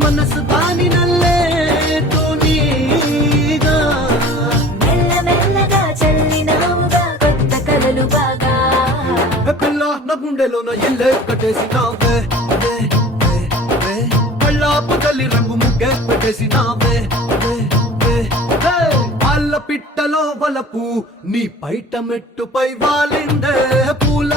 మనసు దాని నల్లే తూనీగా మెల్లమెల్లగా చల్లినావుగా కొత్త కలలు బాగా పిల్ల నా గుండెలోన ఇల్లే కట్టేసినావే కళ్ళాపు తల్లి రంగు ముగ్గే పెట్టేసినావే వాళ్ళ పిట్టలో వలపు నీ పైట మెట్టుపై వాలిందే పూల